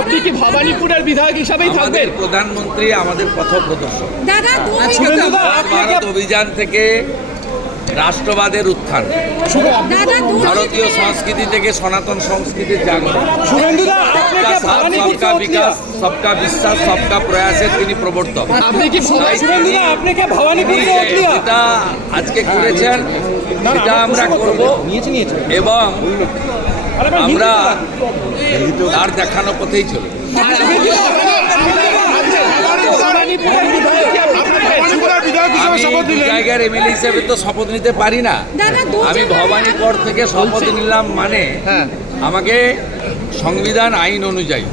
আপনি কি ভবানীপুরের বিধায়ক হিসাবেই থাকবেন? আমাদের প্রধানমন্ত্রী আমাদের পথপ্রদর্শক। দাদা ভারত অভিযান থেকে রাষ্ট্রবাদের উত্থান, ভারতীয় সংস্কৃতি থেকে সনাতন সংস্কৃতির জাগরণ, সবকা সাথ সবকা বিকাশ সবকা বিশ্বাস সবকা প্রয়াসের তিনি প্রবর্তক। যেটা আজকে করেছেন সেটা আমরা করব এবং আমরা তার দেখানো পথেই চলব। আমি জায়গার এমএলএ হিসেবে তো শপথ নিতে পারি না। আমি ভবানীপুর থেকে শপথ নিলাম মানে আমাকে সংবিধান আইন অনুযায়ী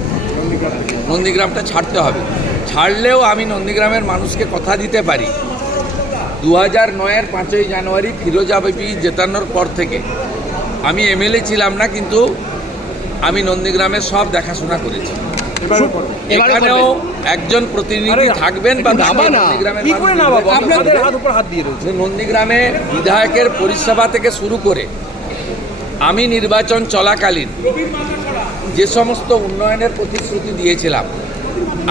নন্দীগ্রামটা ছাড়তে হবে। ছাড়লেও আমি নন্দীগ্রামের মানুষকে কথা দিতে পারি 2009-এর 5ই জানুয়ারি ফিরোজা বিবি জেতানোর পর থেকে আমি এমএলএ ছিলাম না, কিন্তু আমি নন্দীগ্রামের সব দেখাশোনা করেছি। এখানেও একজন প্রতিনিধি থাকবেন বা নন্দীগ্রামে বিধায়কের পরিষেবা থেকে শুরু করে আমি নির্বাচন চলাকালীন যে সমস্ত উন্নয়নের প্রতিশ্রুতি দিয়েছিলাম,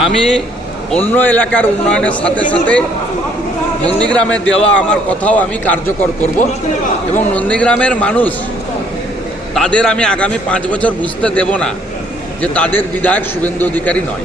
আমি অন্য এলাকার উন্নয়নের সাথে সাথে নন্দীগ্রামে দেওয়া আমার কথাও আমি কার্যকর করব এবং নন্দীগ্রামের মানুষ তাদের আমি আগামী 5 বছর বুঝতে দেব না যে তাদের বিধায়ক শুভেন্দু অধিকারী নয়।